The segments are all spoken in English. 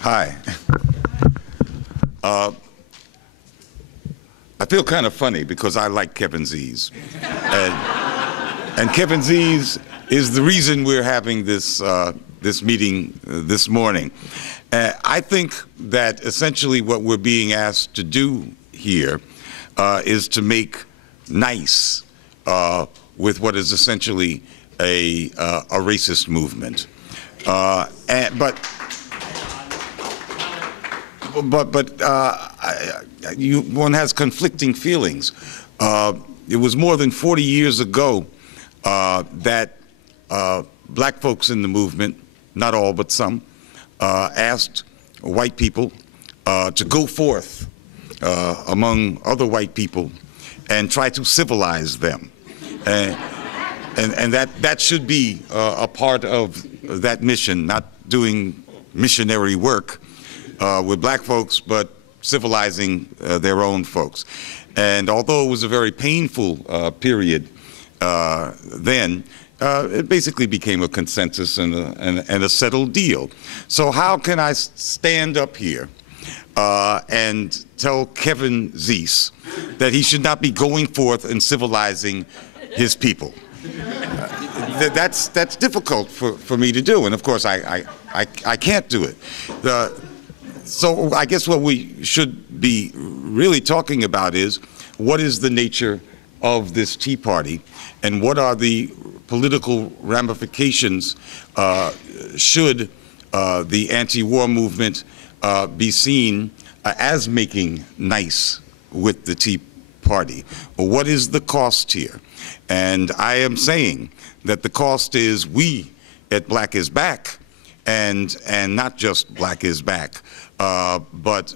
Hi. I feel kind of funny because I like Kevin Z's. And Kevin Z's is the reason we're having this, this meeting this morning. I think that essentially what we're being asked to do here is to make nice with what is essentially a racist movement. One has conflicting feelings. It was more than 40 years ago that black folks in the movement, not all but some, asked white people to go forth among other white people and try to civilize them. And that should be a part of that mission, not doing missionary work with black folks, but civilizing their own folks. And although it was a very painful period then, it basically became a consensus and a settled deal. So how can I stand up here and tell Kevin Zeese that he should not be going forth and civilizing his people? That's difficult for me to do, and of course I can't do it. So I guess what we should be really talking about is what is the nature of this Tea Party and what are the political ramifications should the anti-war movement be seen as making nice with the Tea Party. What is the cost here? And I am saying that the cost is we at Black is Back, and not just Black is Back, but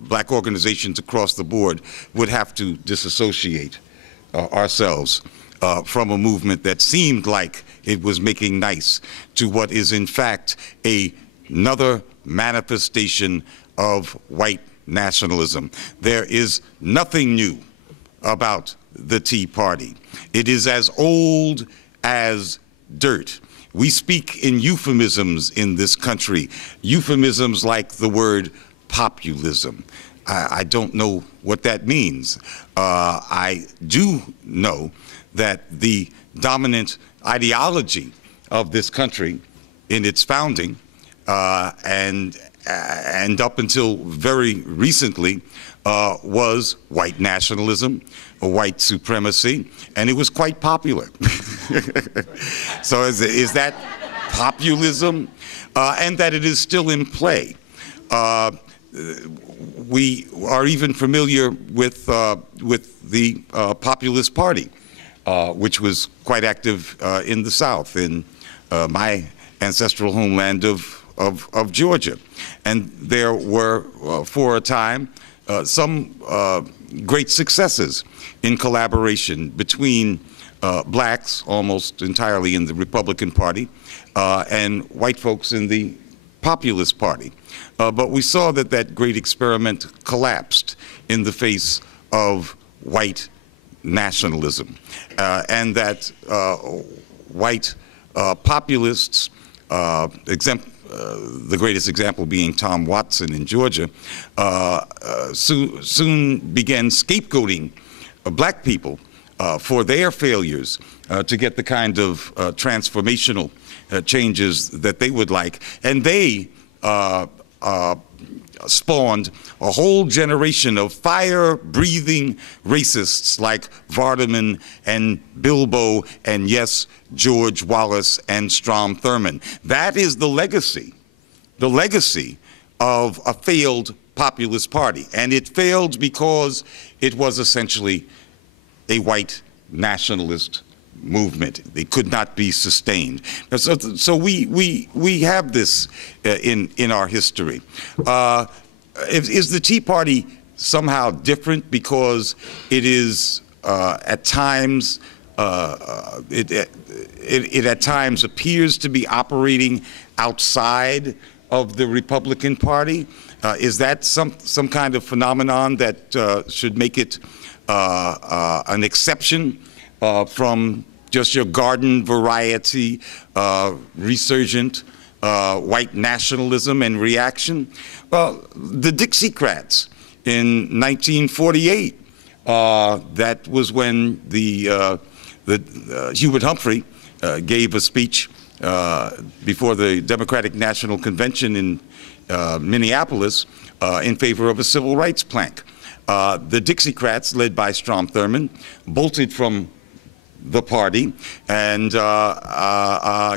black organizations across the board would have to disassociate ourselves from a movement that seemed like it was making nice to what is in fact another manifestation of white nationalism. There is nothing new about the Tea Party. It is as old as dirt. We speak in euphemisms in this country, euphemisms like the word populism. I don't know what that means. I do know that the dominant ideology of this country in its founding and up until very recently was white nationalism, white supremacy, and it was quite popular. So is that populism? And that it is still in play. We are even familiar with the Populist Party, which was quite active in the South, in my ancestral homeland of Georgia. And there were, for a time, some great successes in collaboration between blacks, almost entirely in the Republican Party, and white folks in the Populist Party. But we saw that that great experiment collapsed in the face of white nationalism, and that white populists, the greatest example being Tom Watson in Georgia, soon began scapegoating black people for their failures to get the kind of transformational changes that they would like. And they spawned a whole generation of fire-breathing racists like Vardaman and Bilbo and, yes, George Wallace and Strom Thurmond. That is the legacy of a failed populist party. And it failed because it was essentially a white nationalist movement. They could not be sustained. So we have this in our history. Is the Tea Party somehow different because it is at times it at times appears to be operating outside of the Republican Party? Is that some kind of phenomenon that should make it an exception from just your garden variety resurgent white nationalism and reaction? Well, the Dixiecrats in 1948, that was when Hubert Humphrey gave a speech before the Democratic National Convention in Minneapolis in favor of a civil rights plank. The Dixiecrats, led by Strom Thurmond, bolted from the party and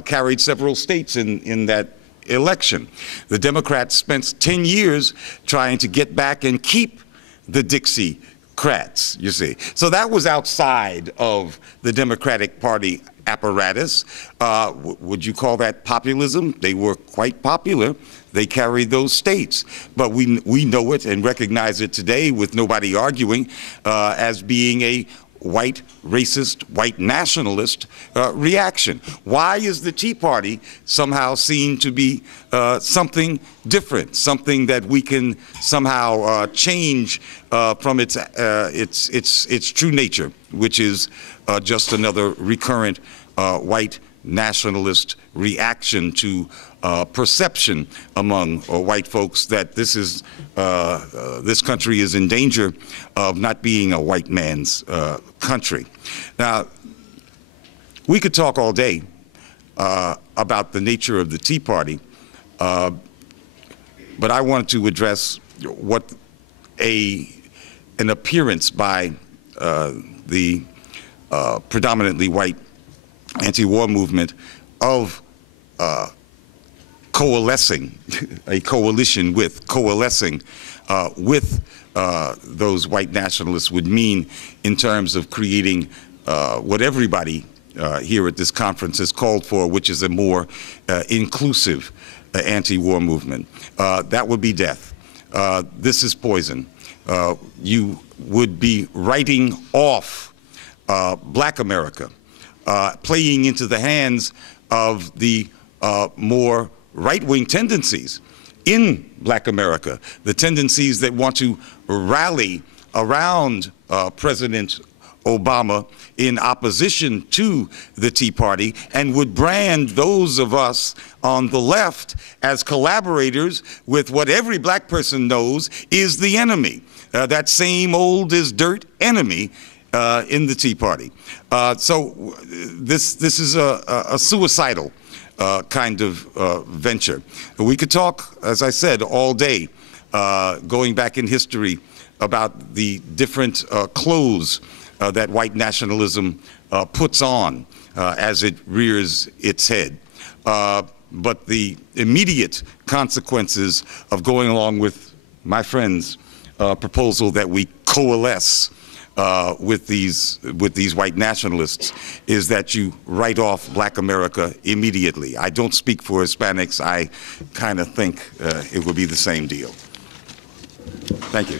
carried several states in that election. The Democrats spent 10 years trying to get back and keep the Dixiecrats, you see. So that was outside of the Democratic Party apparatus. Would you call that populism? They were quite popular. They carried those states. But we know it and recognize it today, with nobody arguing, as being a white racist, white nationalist reaction. Why is the Tea Party somehow seen to be something different, something that we can somehow change from its true nature, which is just another recurrent white nationalist reaction to perception among white folks that this country is in danger of not being a white man's country. Now, we could talk all day about the nature of the Tea Party, but I wanted to address what an appearance by the predominantly white anti-war movement of coalescing with those white nationalists would mean in terms of creating what everybody here at this conference has called for, which is a more inclusive anti-war movement. That would be death. This is poison. You would be writing off Black America, playing into the hands of the more right-wing tendencies in Black America, the tendencies that want to rally around President Obama in opposition to the Tea Party, and would brand those of us on the left as collaborators with what every black person knows is the enemy, that same old as dirt enemy in the Tea Party. So this is a suicidal kind of venture. We could talk, as I said, all day, going back in history about the different clothes that white nationalism puts on as it rears its head. But the immediate consequences of going along with my friend's proposal that we coalesce with these white nationalists is that you write off Black America immediately. I don't speak for Hispanics. I kind of think it would be the same deal. Thank you.